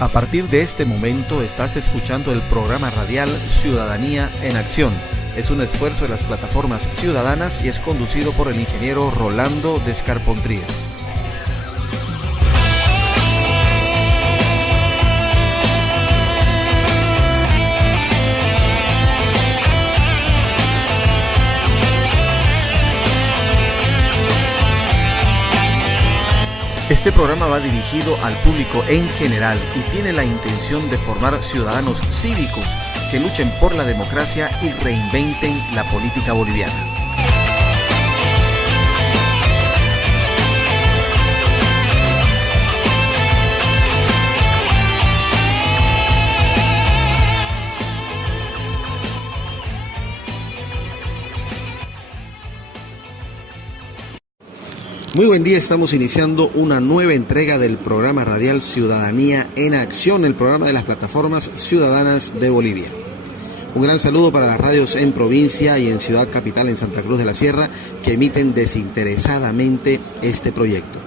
A partir de este momento estás escuchando el programa radial Ciudadanía en Acción. Es un esfuerzo de las plataformas ciudadanas y es conducido por el ingeniero Rolando Descarpontrías. Este programa va dirigido al público en general y tiene la intención de formar ciudadanos cívicos que luchen por la democracia y reinventen la política boliviana. Muy buen día, estamos iniciando una nueva entrega del programa radial Ciudadanía en Acción, el programa de las plataformas ciudadanas de Bolivia. Un gran saludo para las radios en provincia y en Ciudad Capital, en Santa Cruz de la Sierra, que emiten desinteresadamente este proyecto.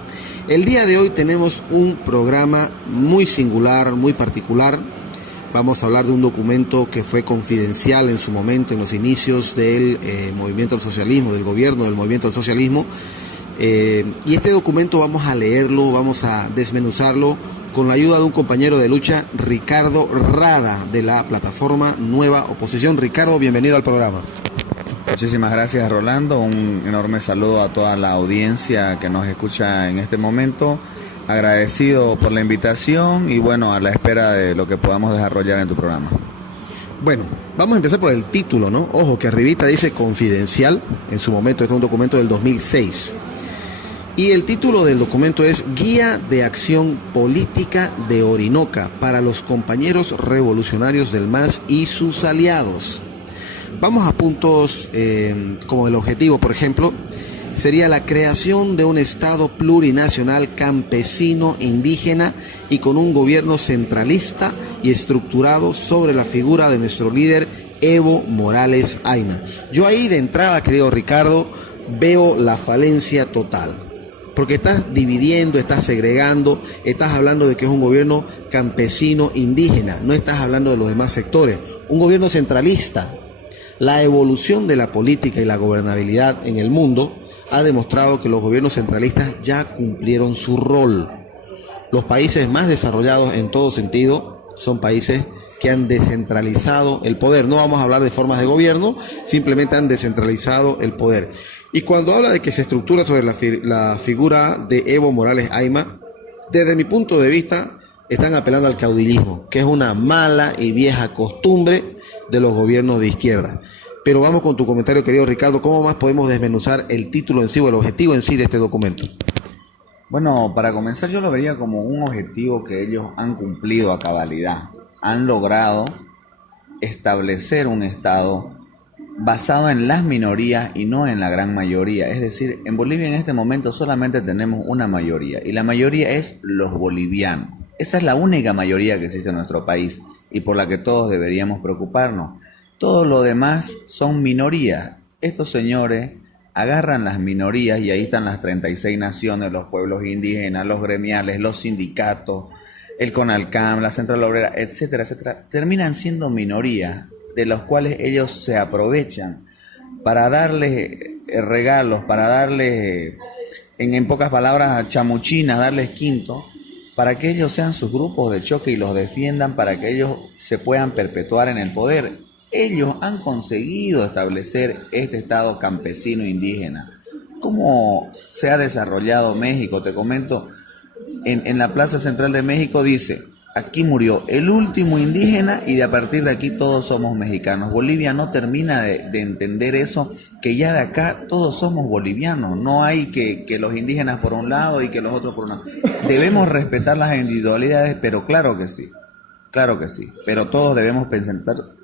El día de hoy tenemos un programa muy singular, muy particular. Vamos a hablar de un documento que fue confidencial en su momento, en los inicios del movimiento del socialismo, del gobierno del movimiento del socialismo. Y este documento vamos a leerlo, vamos a desmenuzarlo con la ayuda de un compañero de lucha, Ricardo Rada, de la plataforma Nueva Oposición. Ricardo, bienvenido al programa. Muchísimas gracias, Rolando. Un enorme saludo a toda la audiencia que nos escucha en este momento. Agradecido por la invitación y bueno, a la espera de lo que podamos desarrollar en tu programa. Bueno, vamos a empezar por el título, ¿no? Ojo, que arribita dice confidencial. En su momento, este es un documento del 2006. Y el título del documento es Guía de Acción Política de Orinoca para los compañeros revolucionarios del MAS y sus aliados. Vamos a puntos como el objetivo, por ejemplo, sería la creación de un Estado plurinacional campesino indígena y con un gobierno centralista y estructurado sobre la figura de nuestro líder Evo Morales Ayma. Yo ahí de entrada, querido Ricardo, veo la falencia total. Porque estás dividiendo, estás segregando, estás hablando de que es un gobierno campesino indígena, no estás hablando de los demás sectores. Un gobierno centralista. La evolución de la política y la gobernabilidad en el mundo ha demostrado que los gobiernos centralistas ya cumplieron su rol. Los países más desarrollados en todo sentido son países que han descentralizado el poder. No vamos a hablar de formas de gobierno, simplemente han descentralizado el poder. Y cuando habla de que se estructura sobre la figura de Evo Morales Ayma, desde mi punto de vista, están apelando al caudillismo, que es una mala y vieja costumbre de los gobiernos de izquierda. Pero vamos con tu comentario, querido Ricardo. ¿Cómo más podemos desmenuzar el título en sí o el objetivo en sí de este documento? Bueno, para comenzar yo lo vería como un objetivo que ellos han cumplido a cabalidad. Han logrado establecer un Estado basado en las minorías y no en la gran mayoría. Es decir, en Bolivia en este momento solamente tenemos una mayoría y la mayoría es los bolivianos. Esa es la única mayoría que existe en nuestro país y por la que todos deberíamos preocuparnos. Todo lo demás son minorías. Estos señores agarran las minorías y ahí están las 36 naciones, los pueblos indígenas, los gremiales, los sindicatos, el CONALCAM, la Central Obrera, etcétera, etcétera. Terminan siendo minorías de los cuales ellos se aprovechan para darles regalos, para darles, en pocas palabras, chamuchinas, darles quinto, para que ellos sean sus grupos de choque y los defiendan para que ellos se puedan perpetuar en el poder. Ellos han conseguido establecer este Estado campesino indígena. ¿Cómo se ha desarrollado México? Te comento, en la Plaza Central de México dice: aquí murió el último indígena y de a partir de aquí todos somos mexicanos. Bolivia no termina de entender eso, que ya de acá todos somos bolivianos. No hay que los indígenas por un lado y que los otros por un lado. Debemos respetar las individualidades, pero claro que sí. Claro que sí, pero todos debemos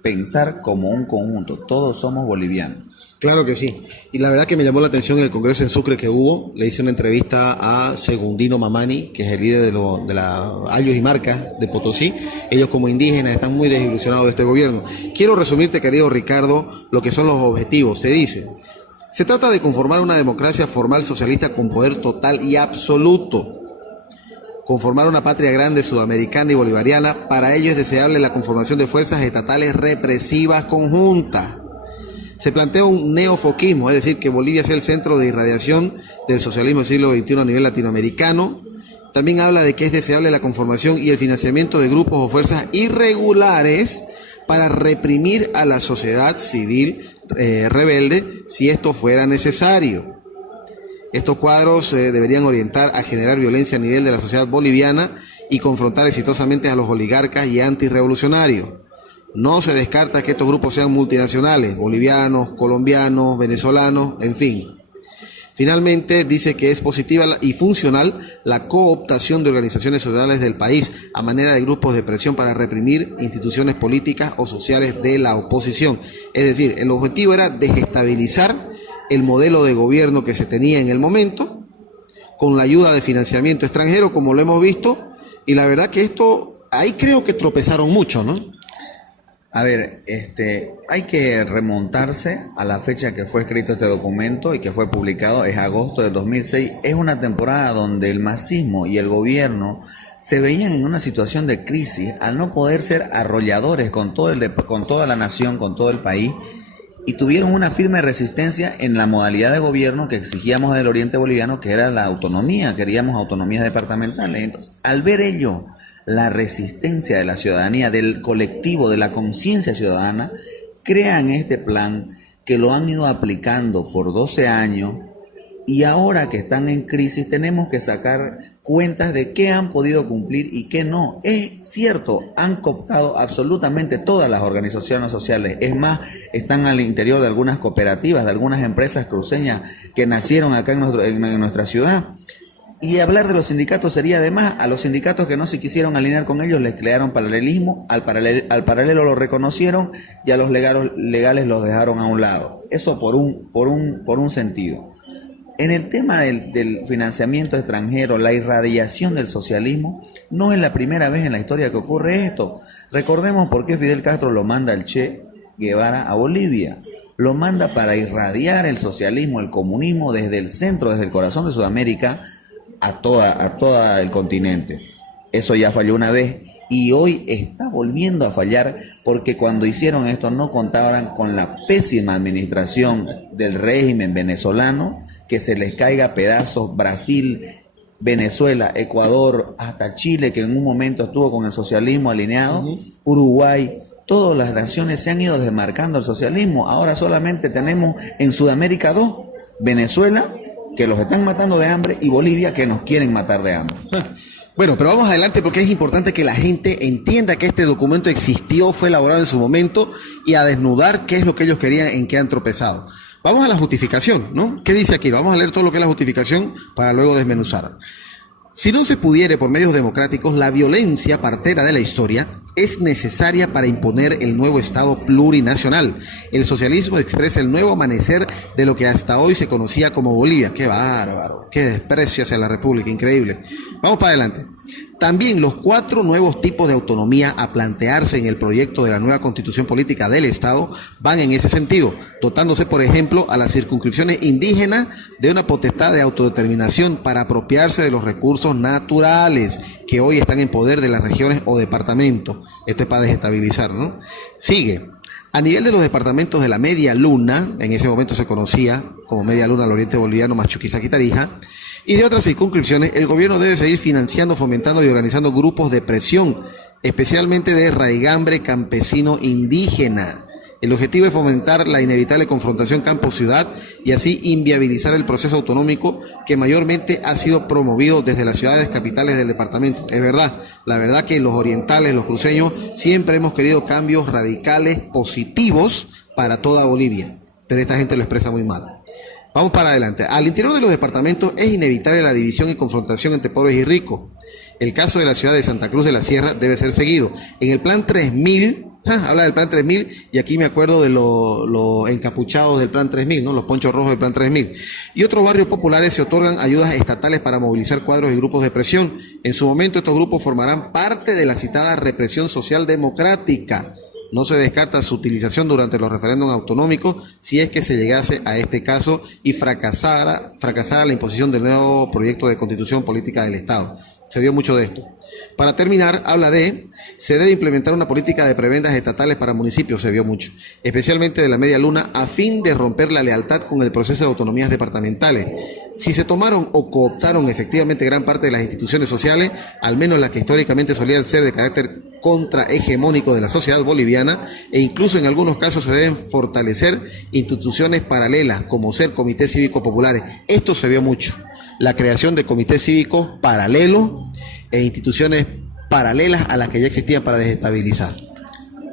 pensar como un conjunto, todos somos bolivianos. Claro que sí, y la verdad que me llamó la atención en el congreso en Sucre que hubo. Le hice una entrevista a Segundino Mamani, que es el líder de la Ayos y Marcas de Potosí. Ellos como indígenas están muy desilusionados de este gobierno. Quiero resumirte, querido Ricardo, lo que son los objetivos. Se dice: se trata de conformar una democracia formal socialista con poder total y absoluto, conformar una patria grande sudamericana y bolivariana. Para ello es deseable la conformación de fuerzas estatales represivas conjuntas. Se plantea un neofoquismo, es decir, que Bolivia sea el centro de irradiación del socialismo del siglo XXI a nivel latinoamericano. También habla de que es deseable la conformación y el financiamiento de grupos o fuerzas irregulares para reprimir a la sociedad civil rebelde si esto fuera necesario. Estos cuadros deberían orientar a generar violencia a nivel de la sociedad boliviana y confrontar exitosamente a los oligarcas y antirrevolucionarios. No se descarta que estos grupos sean multinacionales, bolivianos, colombianos, venezolanos, en fin. Finalmente, dice que es positiva y funcional la cooptación de organizaciones sociales del país a manera de grupos de presión para reprimir instituciones políticas o sociales de la oposición. Es decir, el objetivo era desestabilizar el modelo de gobierno que se tenía en el momento, con la ayuda de financiamiento extranjero, como lo hemos visto, y la verdad que esto, ahí creo que tropezaron mucho, ¿no? A ver, hay que remontarse a la fecha que fue escrito este documento y que fue publicado, es agosto de 2006. Es una temporada donde el masismo y el gobierno se veían en una situación de crisis al no poder ser arrolladores con toda la nación, con todo el país, y tuvieron una firme resistencia en la modalidad de gobierno que exigíamos del oriente boliviano, que era la autonomía, queríamos autonomías departamentales. Entonces, al ver ello, la resistencia de la ciudadanía, del colectivo, de la conciencia ciudadana, crean este plan que lo han ido aplicando por 12 años y ahora que están en crisis tenemos que sacar cuentas de qué han podido cumplir y qué no. Es cierto, han cooptado absolutamente todas las organizaciones sociales. Es más, están al interior de algunas cooperativas, de algunas empresas cruceñas que nacieron acá en nuestra ciudad. Y hablar de los sindicatos sería además, a los sindicatos que no se quisieron alinear con ellos les crearon paralelismo, al paralelo lo reconocieron y a los legales los dejaron a un lado. Eso por un sentido. En el tema del financiamiento extranjero, la irradiación del socialismo, no es la primera vez en la historia que ocurre esto. Recordemos por qué Fidel Castro lo manda al Che Guevara a Bolivia. Lo manda para irradiar el socialismo, el comunismo desde el centro, desde el corazón de Sudamérica, a todo el continente. Eso ya falló una vez y hoy está volviendo a fallar porque cuando hicieron esto no contaban con la pésima administración del régimen venezolano, que se les caiga a pedazos Brasil, Venezuela, Ecuador, hasta Chile, que en un momento estuvo con el socialismo alineado, Uruguay. Todas las naciones se han ido desmarcando del socialismo. Ahora solamente tenemos en Sudamérica dos: Venezuela, que los están matando de hambre, y Bolivia, que nos quieren matar de hambre. Bueno, pero vamos adelante porque es importante que la gente entienda que este documento existió, fue elaborado en su momento y a desnudar qué es lo que ellos querían, en qué han tropezado. Vamos a la justificación, ¿no? ¿Qué dice aquí? Vamos a leer todo lo que es la justificación para luego desmenuzar. Si no se pudiere por medios democráticos, la violencia partera de la historia es necesaria para imponer el nuevo Estado plurinacional. El socialismo expresa el nuevo amanecer de lo que hasta hoy se conocía como Bolivia. ¡Qué bárbaro! ¡Qué desprecio hacia la República! Increíble. Vamos para adelante. También los 4 nuevos tipos de autonomía a plantearse en el proyecto de la nueva Constitución Política del Estado van en ese sentido, dotándose, por ejemplo, a las circunscripciones indígenas de una potestad de autodeterminación para apropiarse de los recursos naturales que hoy están en poder de las regiones o departamentos. Esto es para desestabilizar, ¿no? Sigue. A nivel de los departamentos de la Media Luna, en ese momento se conocía como Media Luna al oriente boliviano, más Chuquisaca y Tarija, y de otras circunscripciones, el gobierno debe seguir financiando, fomentando y organizando grupos de presión, especialmente de raigambre campesino indígena. El objetivo es fomentar la inevitable confrontación campo-ciudad y así inviabilizar el proceso autonómico que mayormente ha sido promovido desde las ciudades capitales del departamento. Es verdad, la verdad que los orientales, los cruceños, siempre hemos querido cambios radicales, positivos para toda Bolivia, pero esta gente lo expresa muy mal. Vamos para adelante. Al interior de los departamentos es inevitable la división y confrontación entre pobres y ricos. El caso de la ciudad de Santa Cruz de la Sierra debe ser seguido. En el Plan 3000, habla del Plan 3000 y aquí me acuerdo de los encapuchados del Plan 3000, ¿no? Los ponchos rojos del Plan 3000. Y otros barrios populares se otorgan ayudas estatales para movilizar cuadros y grupos de presión. En su momento estos grupos formarán parte de la citada represión social democrática. No se descarta su utilización durante los referéndums autonómicos si es que se llegase a este caso y fracasara la imposición del nuevo proyecto de Constitución Política del Estado. Se vio mucho de esto. Para terminar, habla de, se debe implementar una política de prebendas estatales para municipios, se vio mucho, especialmente de la media luna, a fin de romper la lealtad con el proceso de autonomías departamentales. Si se tomaron o cooptaron efectivamente gran parte de las instituciones sociales, al menos las que históricamente solían ser de carácter contrahegemónico de la sociedad boliviana, e incluso en algunos casos se deben fortalecer instituciones paralelas, como ser comités cívicos populares. Esto se vio mucho. La creación de comités cívicos paralelos e instituciones paralelas a las que ya existían para desestabilizar.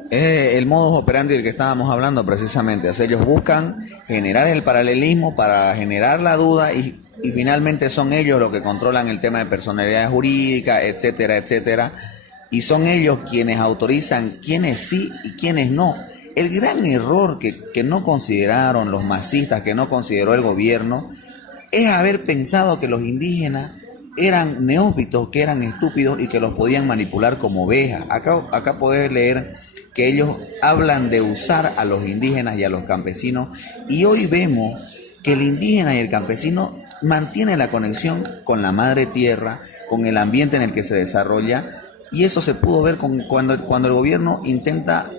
Es el modus operandi del que estábamos hablando precisamente. O sea, ellos buscan generar el paralelismo para generar la duda y finalmente son ellos los que controlan el tema de personalidad jurídica, etcétera, etcétera. Y son ellos quienes autorizan quiénes sí y quiénes no. El gran error que no consideraron los masistas, que no consideró el gobierno, es haber pensado que los indígenas eran neófitos, que eran estúpidos y que los podían manipular como ovejas. Acá podés leer que ellos hablan de usar a los indígenas y a los campesinos, y hoy vemos que el indígena y el campesino mantienen la conexión con la madre tierra, con el ambiente en el que se desarrolla, y eso se pudo ver cuando el gobierno intenta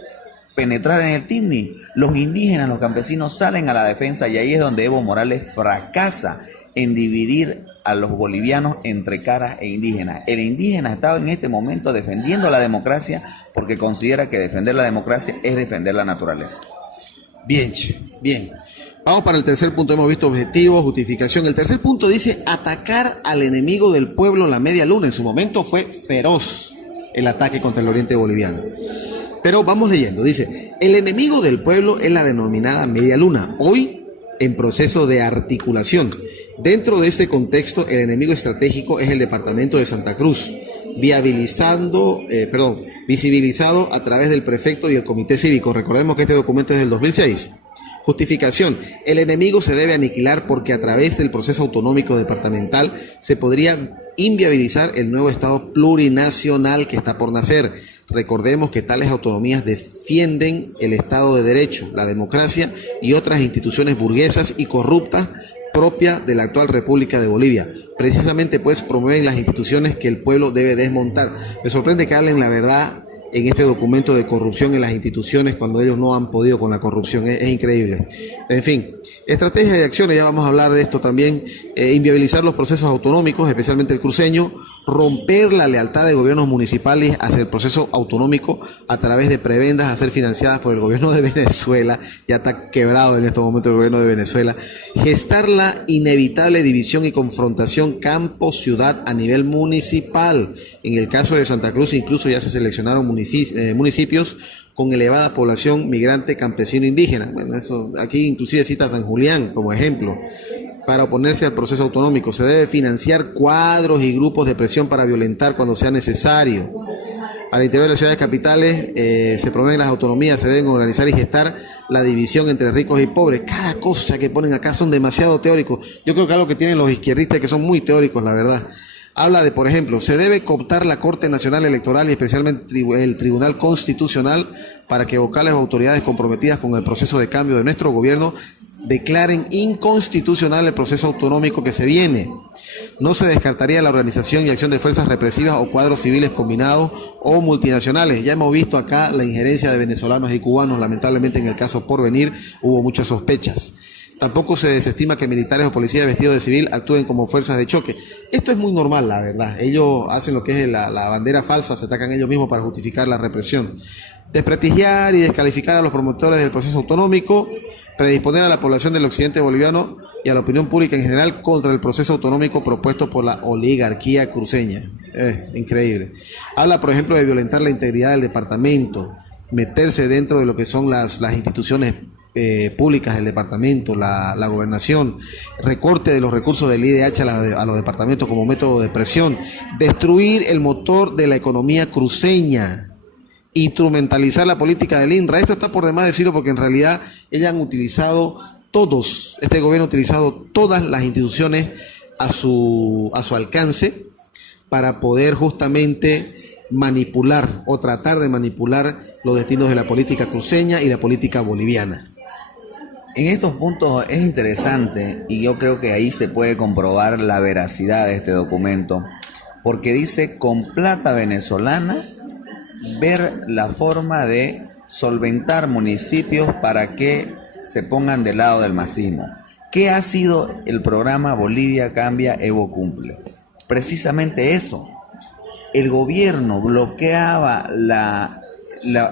penetrar en el TIMNI. Los indígenas, los campesinos salen a la defensa, y ahí es donde Evo Morales fracasa en dividir a los bolivianos entre caras e indígenas. El indígena estaba en este momento defendiendo la democracia porque considera que defender la democracia es defender la naturaleza. Bien, bien. Vamos para el tercer punto. Hemos visto objetivos, justificación. El tercer punto dice atacar al enemigo del pueblo en la media luna. En su momento fue feroz el ataque contra el oriente boliviano. Pero vamos leyendo. Dice, el enemigo del pueblo es la denominada media luna, hoy en proceso de articulación. Dentro de este contexto, el enemigo estratégico es el departamento de Santa Cruz, visibilizado a través del prefecto y el comité cívico. Recordemos que este documento es del 2006. Justificación. El enemigo se debe aniquilar porque a través del proceso autonómico departamental se podría inviabilizar el nuevo Estado plurinacional que está por nacer. Recordemos que tales autonomías defienden el Estado de Derecho, la democracia y otras instituciones burguesas y corruptas propia de la actual República de Bolivia. Precisamente pues promueven las instituciones que el pueblo debe desmontar. Me sorprende que hablen la verdad en este documento de corrupción en las instituciones cuando ellos no han podido con la corrupción. Es increíble. En fin, estrategias y acciones, ya vamos a hablar de esto también. Inviabilizar los procesos autonómicos, especialmente el cruceño, romper la lealtad de gobiernos municipales hacia el proceso autonómico a través de prebendas a ser financiadas por el gobierno de Venezuela. Ya está quebrado en este momento el gobierno de Venezuela. Gestar la inevitable división y confrontación campo-ciudad a nivel municipal. En el caso de Santa Cruz incluso ya se seleccionaron municipios con elevada población migrante, campesino, indígena. Bueno, eso aquí inclusive cita San Julián como ejemplo. Para oponerse al proceso autonómico se debe financiar cuadros y grupos de presión para violentar cuando sea necesario. Al interior de las ciudades capitales se promueven las autonomías, se deben organizar y gestar la división entre ricos y pobres. Cada cosa que ponen acá son demasiado teóricos. Yo creo que algo que tienen los izquierdistas que son muy teóricos, la verdad. Habla de, por ejemplo, se debe cooptar la Corte Nacional Electoral y especialmente el Tribunal Constitucional para que vocales o autoridades comprometidas con el proceso de cambio de nuestro gobierno declaren inconstitucional el proceso autonómico que se viene. No se descartaría la organización y acción de fuerzas represivas o cuadros civiles combinados o multinacionales. Ya hemos visto acá la injerencia de venezolanos y cubanos. Lamentablemente en el caso Porvenir hubo muchas sospechas. Tampoco se desestima que militares o policías vestidos de civil actúen como fuerzas de choque. Esto es muy normal, la verdad. Ellos hacen lo que es la bandera falsa, se atacan ellos mismos para justificar la represión. Desprestigiar y descalificar a los promotores del proceso autonómico, predisponer a la población del occidente boliviano y a la opinión pública en general contra el proceso autonómico propuesto por la oligarquía cruceña. Increíble. Habla, por ejemplo, de violentar la integridad del departamento, meterse dentro de lo que son las instituciones públicas del departamento, la gobernación, recorte de los recursos del IDH a los departamentos como método de presión, destruir el motor de la economía cruceña, instrumentalizar la política del INRA. Esto está por demás decirlo porque en realidad ellos han utilizado este gobierno ha utilizado todas las instituciones a su alcance para poder justamente manipular o tratar de manipular los destinos de la política cruceña y la política boliviana. En estos puntos es interesante y yo creo que ahí se puede comprobar la veracidad de este documento. porque dice con plata venezolana ver la forma de solventar municipios para que se pongan del lado del masismo. ¿Qué ha sido el programa Bolivia Cambia, Evo Cumple? Precisamente eso. El gobierno bloqueaba la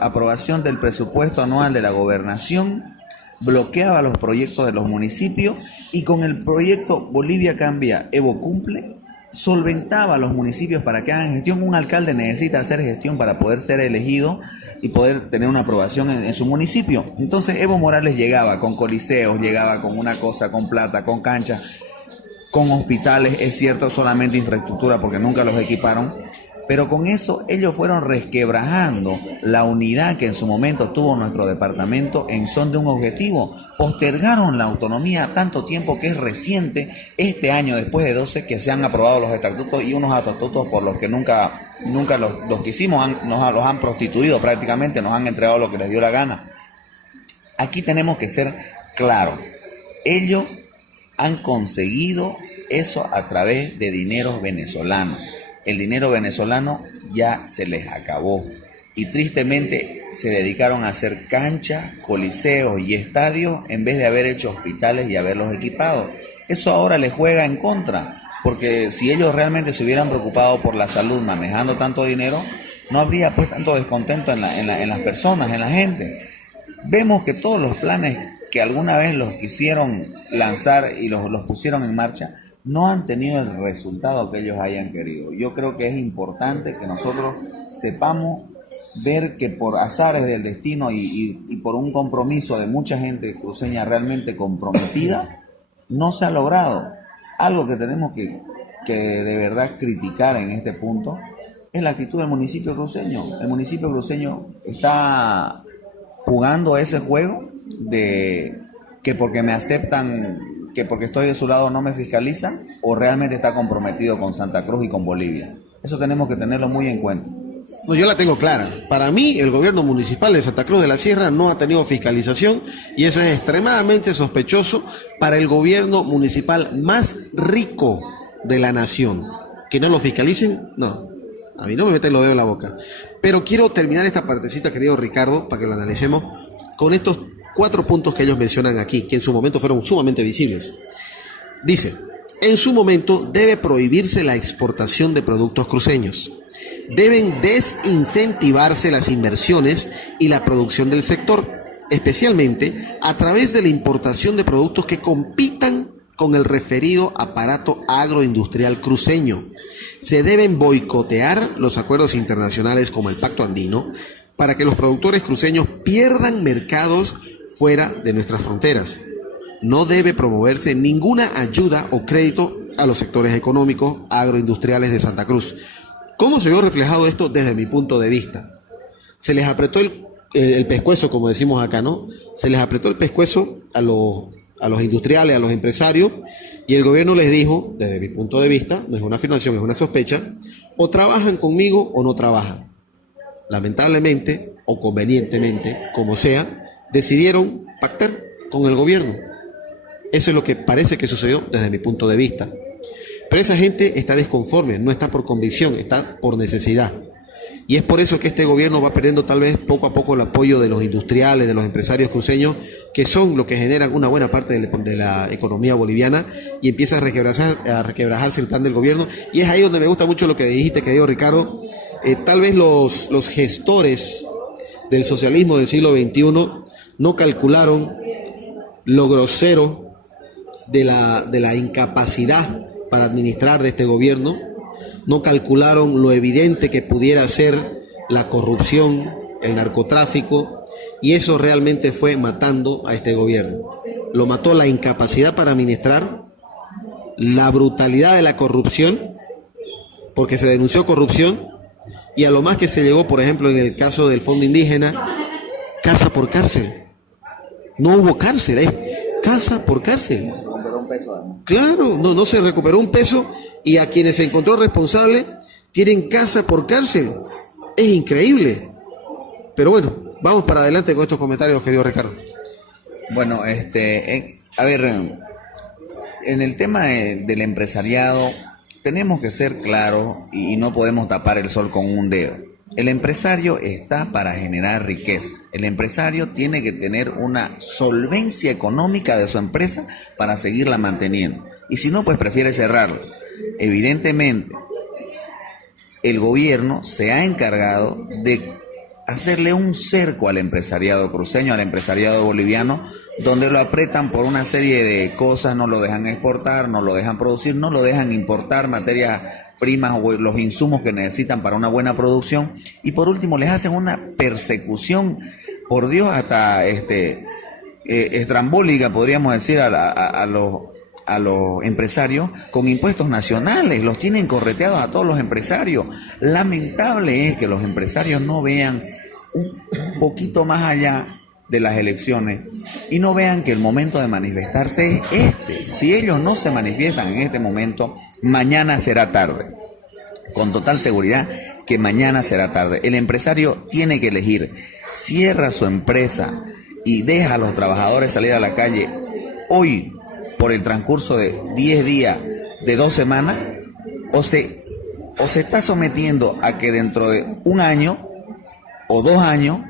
aprobación del presupuesto anual de la gobernación, bloqueaba los proyectos de los municipios y con el proyecto Bolivia Cambia, Evo Cumple, solventaba a los municipios para que hagan gestión. Un alcalde necesita hacer gestión para poder ser elegido y poder tener una aprobación en su municipio. Entonces Evo Morales llegaba con coliseos, llegaba con una cosa, con plata, con canchas, con hospitales, es cierto, solamente infraestructura porque nunca los equiparon, pero con eso ellos fueron resquebrajando la unidad que en su momento tuvo nuestro departamento en son de un objetivo. Postergaron la autonomía tanto tiempo que es reciente, este año después de 12 que se han aprobado los estatutos y unos estatutos por los que nunca los que hicimos los han prostituido prácticamente, nos han entregado lo que les dio la gana. Aquí tenemos que ser claros, ellos han conseguido eso a través de dinero venezolano. El dinero venezolano ya se les acabó y tristemente se dedicaron a hacer canchas, coliseos y estadios en vez de haber hecho hospitales y haberlos equipado. Eso ahora les juega en contra, porque si ellos realmente se hubieran preocupado por la salud manejando tanto dinero, no habría pues tanto descontento en las personas, en la gente. Vemos que todos los planes que alguna vez los quisieron lanzar y los pusieron en marcha, no han tenido el resultado que ellos hayan querido. Yo creo que es importante que nosotros sepamos ver que por azares del destino y por un compromiso de mucha gente cruceña realmente comprometida, no se ha logrado. Algo que tenemos que de verdad criticar en este punto es la actitud del municipio cruceño. El municipio cruceño está jugando ese juego de que porque me aceptan, que porque estoy de su lado no me fiscalizan, o realmente está comprometido con Santa Cruz y con Bolivia. Eso tenemos que tenerlo muy en cuenta. No, yo la tengo clara. Para mí, el gobierno municipal de Santa Cruz de la Sierra no ha tenido fiscalización y eso es extremadamente sospechoso para el gobierno municipal más rico de la nación. Que no lo fiscalicen, no. A mí no me meten los dedos en la boca. Pero quiero terminar esta partecita, querido Ricardo, para que lo analicemos, con estos 4 puntos que ellos mencionan aquí, que en su momento fueron sumamente visibles. Dice, en su momento debe prohibirse la exportación de productos cruceños. Deben desincentivarse las inversiones y la producción del sector, especialmente a través de la importación de productos que compitan con el referido aparato agroindustrial cruceño. Se deben boicotear los acuerdos internacionales como el Pacto Andino para que los productores cruceños pierdan mercados fuera de nuestras fronteras. No debe promoverse ninguna ayuda o crédito a los sectores económicos agroindustriales de Santa Cruz. ¿Cómo se vio reflejado esto desde mi punto de vista? Se les apretó el pescuezo, como decimos acá, ¿no? Se les apretó el pescuezo a los industriales, a los empresarios, y el gobierno les dijo, desde mi punto de vista, no es una afirmación, es una sospecha, o trabajan conmigo o no trabajan. Lamentablemente, o convenientemente, como sea, decidieron pactar con el gobierno. Eso es lo que parece que sucedió desde mi punto de vista. Pero esa gente está desconforme, no está por convicción, está por necesidad. Y es por eso que este gobierno va perdiendo tal vez poco a poco el apoyo de los industriales, de los empresarios cruceños, que son los que generan una buena parte de la economía boliviana, y empieza a requebrajarse el plan del gobierno. Y es ahí donde me gusta mucho lo que dijiste, querido Ricardo. Tal vez los gestores del socialismo del siglo XXI no calcularon lo grosero de la incapacidad para administrar de este gobierno, no calcularon lo evidente que pudiera ser la corrupción, el narcotráfico, y eso realmente fue matando a este gobierno. Lo mató la incapacidad para administrar, la brutalidad de la corrupción, porque se denunció corrupción, y a lo más que se llegó, por ejemplo, en el caso del Fondo Indígena, casa por cárcel. No hubo cárcel, casa por cárcel. Claro, no se recuperó un peso, y a quienes se encontró responsable tienen casa por cárcel. Es increíble. Pero bueno, vamos para adelante con estos comentarios, querido Ricardo. Bueno, a ver, en el tema del empresariado, tenemos que ser claros y no podemos tapar el sol con un dedo. El empresario está para generar riqueza. El empresario tiene que tener una solvencia económica de su empresa para seguirla manteniendo. Y si no, pues prefiere cerrarla. Evidentemente, el gobierno se ha encargado de hacerle un cerco al empresariado cruceño, al empresariado boliviano, donde lo apretan por una serie de cosas, no lo dejan exportar, no lo dejan producir, no lo dejan importar materias primas o los insumos que necesitan para una buena producción, y por último les hacen una persecución, por Dios, hasta estrambólica, podríamos decir, a los empresarios con impuestos nacionales. Los tienen correteados a todos los empresarios. Lamentable es que los empresarios no vean un poquito más allá de las elecciones y no vean que el momento de manifestarse es este. Si ellos no se manifiestan en este momento, mañana será tarde. Con total seguridad que mañana será tarde. El empresario tiene que elegir: cierra su empresa y deja a los trabajadores salir a la calle hoy por el transcurso de 10 días, de 2 semanas, o se está sometiendo a que dentro de 1 año o 2 años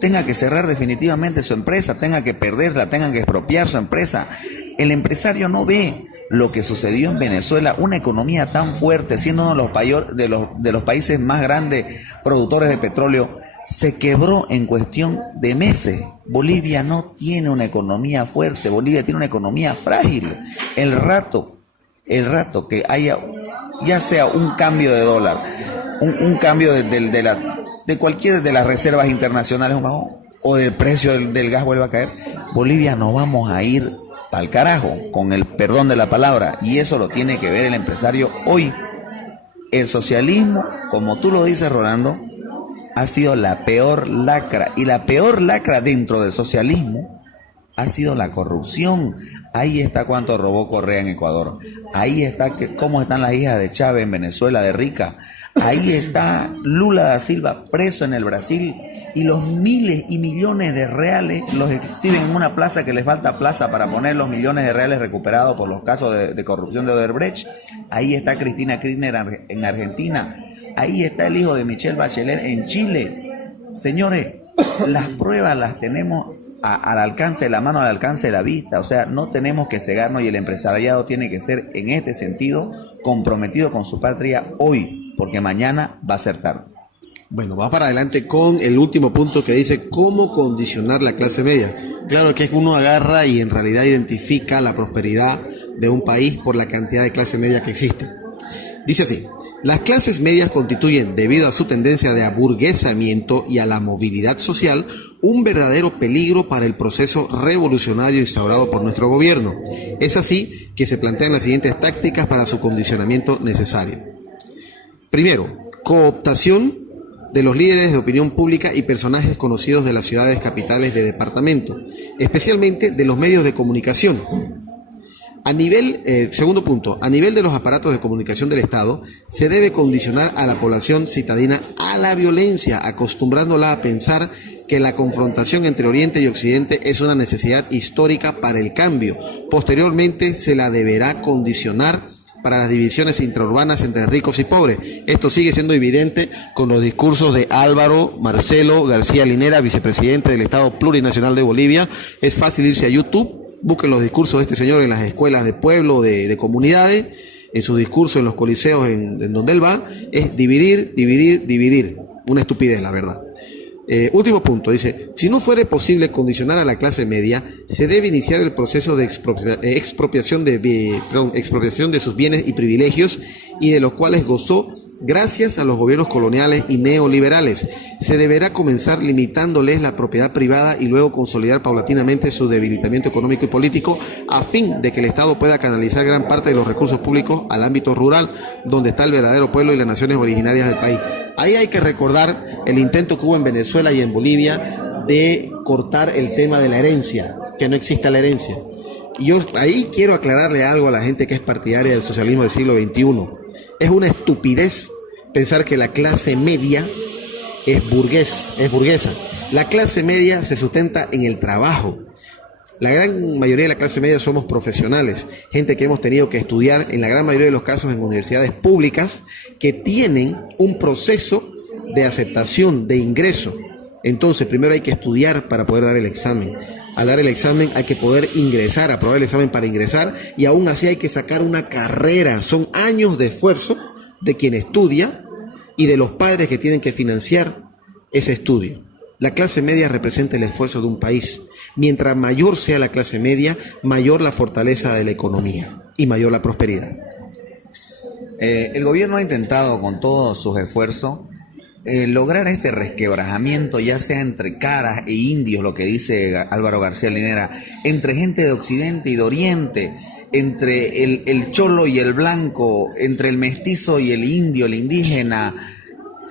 tenga que cerrar definitivamente su empresa, tenga que perderla, tenga que expropiar su empresa. El empresario no ve lo que sucedió en Venezuela, una economía tan fuerte, siendo uno de los países más grandes productores de petróleo, se quebró en cuestión de meses. Bolivia no tiene una economía fuerte, Bolivia tiene una economía frágil. El rato que haya, ya sea un cambio de dólar, un cambio de cualquiera de las reservas internacionales o del precio del gas vuelva a caer, Bolivia nos vamos a ir pa'l carajo, con el perdón de la palabra, y eso lo tiene que ver el empresario hoy. El socialismo, como tú lo dices, Rolando, ha sido la peor lacra, y la peor lacra dentro del socialismo ha sido la corrupción. Ahí está cuánto robó Correa en Ecuador, ahí está cómo están las hijas de Chávez en Venezuela de rica, ahí está Lula da Silva preso en el Brasil, y los miles y millones de reales los exhiben en una plaza que les falta plaza para poner los millones de reales recuperados por los casos de corrupción de Odebrecht. Ahí está Cristina Kirchner en Argentina, ahí está el hijo de Michelle Bachelet en Chile. Señores, las pruebas las tenemos al alcance de la mano, al alcance de la vista. O sea, no tenemos que cegarnos, y el empresariado tiene que ser, en este sentido, comprometido con su patria hoy, porque mañana va a ser tarde. Bueno, va para adelante con el último punto que dice cómo condicionar la clase media. Claro que es que uno agarra y en realidad identifica la prosperidad de un país por la cantidad de clase media que existe. Dice así: las clases medias constituyen, debido a su tendencia de aburguesamiento y a la movilidad social, un verdadero peligro para el proceso revolucionario instaurado por nuestro gobierno. Es así que se plantean las siguientes tácticas para su condicionamiento necesario. Primero, cooptación de los líderes de opinión pública y personajes conocidos de las ciudades capitales de departamento, especialmente de los medios de comunicación. Segundo punto, a nivel de los aparatos de comunicación del Estado, se debe condicionar a la población citadina a la violencia, acostumbrándola a pensar que la confrontación entre Oriente y Occidente es una necesidad histórica para el cambio. Posteriormente se la deberá condicionar para las divisiones intraurbanas entre ricos y pobres. Esto sigue siendo evidente con los discursos de Álvaro Marcelo García Linera, vicepresidente del Estado Plurinacional de Bolivia. Es fácil irse a YouTube, busquen los discursos de este señor en las escuelas de pueblo, de comunidades, en su discurso en los coliseos en donde él va. Es dividir, dividir, dividir. Una estupidez, la verdad. Último punto, dice: si no fuere posible condicionar a la clase media, se debe iniciar el proceso de expropiación de sus bienes y privilegios, y de los cuales gozó gracias a los gobiernos coloniales y neoliberales. Se deberá comenzar limitándoles la propiedad privada y luego consolidar paulatinamente su debilitamiento económico y político, a fin de que el Estado pueda canalizar gran parte de los recursos públicos al ámbito rural, donde está el verdadero pueblo y las naciones originarias del país. Ahí hay que recordar el intento que hubo en Venezuela y en Bolivia de cortar el tema de la herencia, que no exista la herencia. Y yo ahí quiero aclararle algo a la gente que es partidaria del socialismo del siglo XXI. Es una estupidez pensar que la clase media es burguesa. La clase media se sustenta en el trabajo. La gran mayoría de la clase media somos profesionales, gente que hemos tenido que estudiar, en la gran mayoría de los casos, en universidades públicas, que tienen un proceso de aceptación, de ingreso. Entonces, primero hay que estudiar para poder dar el examen. Al dar el examen hay que poder ingresar, aprobar el examen para ingresar, y aún así hay que sacar una carrera. Son años de esfuerzo de quien estudia y de los padres que tienen que financiar ese estudio. La clase media representa el esfuerzo de un país. Mientras mayor sea la clase media, mayor la fortaleza de la economía y mayor la prosperidad. El gobierno ha intentado con todos sus esfuerzos lograr este resquebrajamiento, ya sea entre caras e indios, lo que dice Álvaro García Linera, entre gente de Occidente y de Oriente, entre el cholo y el blanco, entre el mestizo y el indio, el indígena,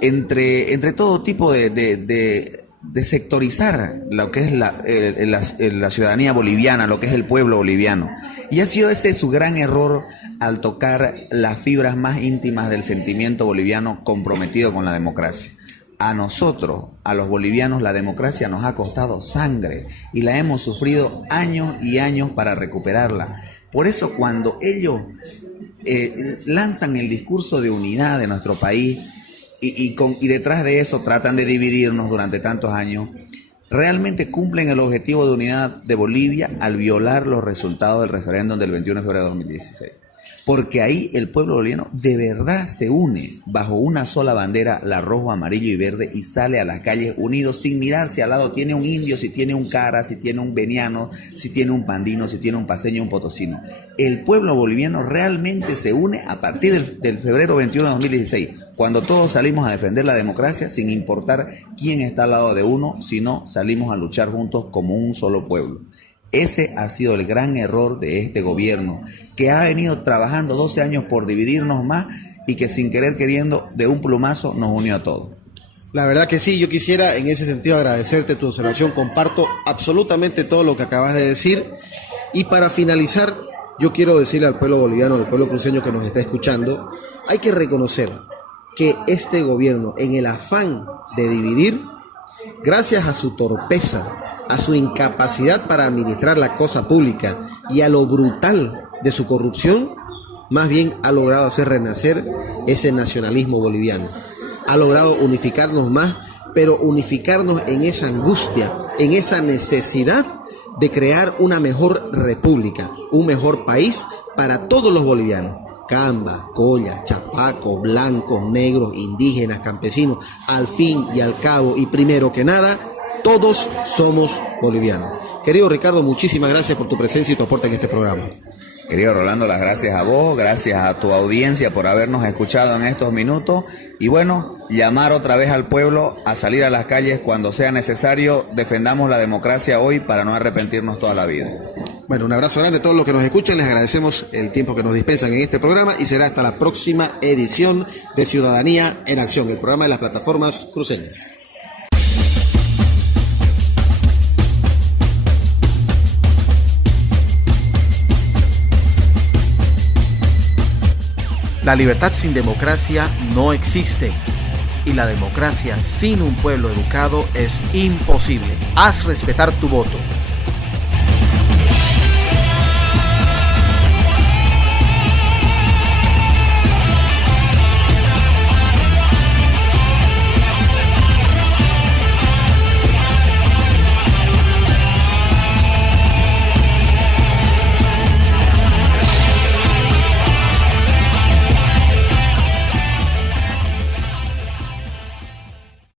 entre todo tipo de sectorizar lo que es la ciudadanía boliviana, lo que es el pueblo boliviano. Y ha sido ese su gran error al tocar las fibras más íntimas del sentimiento boliviano comprometido con la democracia. A nosotros, a los bolivianos, la democracia nos ha costado sangre y la hemos sufrido años y años para recuperarla. Por eso cuando ellos lanzan el discurso de unidad de nuestro país y detrás de eso tratan de dividirnos durante tantos años, realmente cumplen el objetivo de unidad de Bolivia al violar los resultados del referéndum del 21 de febrero de 2016. Porque ahí el pueblo boliviano de verdad se une bajo una sola bandera, la rojo, amarillo y verde, y sale a las calles unidos sin mirar si al lado tiene un indio, si tiene un cara, si tiene un veniano, si tiene un pandino, si tiene un paceño, un potosino. El pueblo boliviano realmente se une a partir del febrero 21 de 2016, cuando todos salimos a defender la democracia sin importar quién está al lado de uno, sino salimos a luchar juntos como un solo pueblo. Ese ha sido el gran error de este gobierno, que ha venido trabajando 12 años por dividirnos más y que sin querer queriendo de un plumazo nos unió a todos. La verdad que sí, yo quisiera en ese sentido agradecerte tu observación, comparto absolutamente todo lo que acabas de decir, y para finalizar yo quiero decirle al pueblo boliviano, al pueblo cruceño que nos está escuchando, hay que reconocer que este gobierno, en el afán de dividir, gracias a su torpeza, a su incapacidad para administrar la cosa pública y a lo brutal de su corrupción, más bien ha logrado hacer renacer ese nacionalismo boliviano. Ha logrado unificarnos más, pero unificarnos en esa angustia, en esa necesidad de crear una mejor república, un mejor país para todos los bolivianos. Camba, colla, chapacos, blancos, negros, indígenas, campesinos, al fin y al cabo y primero que nada, todos somos bolivianos. Querido Ricardo, muchísimas gracias por tu presencia y tu aporte en este programa. Querido Rolando, las gracias a vos, gracias a tu audiencia por habernos escuchado en estos minutos. Y bueno, llamar otra vez al pueblo a salir a las calles cuando sea necesario. Defendamos la democracia hoy para no arrepentirnos toda la vida. Bueno, un abrazo grande a todos los que nos escuchan. Les agradecemos el tiempo que nos dispensan en este programa y será hasta la próxima edición de Ciudadanía en Acción, el programa de las plataformas cruceñas. La libertad sin democracia no existe y la democracia sin un pueblo educado es imposible. Haz respetar tu voto.